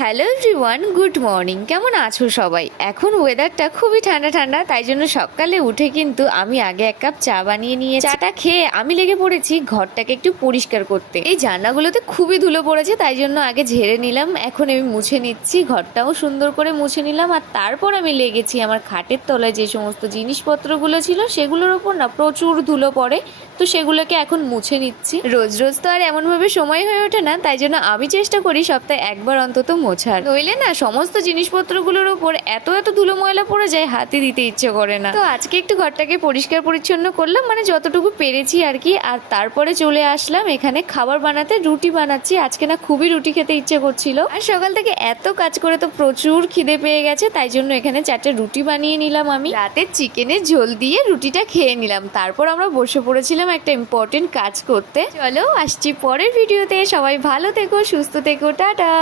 Hello everyone, good morning. কেমন আছো সবাই? এখন ওয়েদারটা খুবই ঠান্ডা ঠান্ডা, তাই জন্য সকালে উঠে কিন্তু আমি আগে এক কাপ চা বানিয়ে নিয়ে চাটা খেয়ে আমি লেগে পড়েছি ঘরটাকে একটু পরিষ্কার করতে। এই জানলাগুলোতে খুবই ধুলো পড়েছে, তাই জন্য আগে ঝেড়ে নিলাম। এখন আমি মুছে নিচ্ছি, ঘরটাও সুন্দর করে মুছে নিলাম। আর তারপর আমি লেগেছি আমার খাটের তলায় যে সমস্ত জিনিসপত্রগুলো ছিল সেগুলোর ওপর না প্রচুর ধুলো পড়ে, তো সেগুলোকে এখন মুছে নিচ্ছি। রোজ রোজ তো আর এমনভাবে সময় হয়ে ওঠে না, তাই জন্য আমি চেষ্টা করি সপ্তাহে একবার অন্তত মোছার। নইলে না সমস্ত জিনিসপত্রগুলোর ওপর এত এত ধুলো ময়লা পড়ে যায়, হাতে দিতে ইচ্ছে করে না। তো আজকে একটু ঘরটাকে পরিষ্কার পরিচ্ছন্ন করলাম, মানে যতটুকু পেরেছি আর কি। আর তারপরে চলে আসলাম এখানে খাবার বানাতে। রুটি বানাচ্ছি আজকে, না খুবই রুটি খেতে ইচ্ছে করছিল। আর সকাল থেকে এত কাজ করে তো প্রচুর খিদে পেয়ে গেছে, তাই জন্য এখানে 4টে রুটি বানিয়ে নিলাম। আমি রাতের চিকেনের ঝোল দিয়ে রুটিটা খেয়ে নিলাম। তারপর আমরা বসে পড়েছিলাম একটা ইম্পর্টেন্ট কাজ করতে। চলো আসছি পরের ভিডিওতে। সবাই ভালো থেকো, সুস্থ থেকো, টাটা।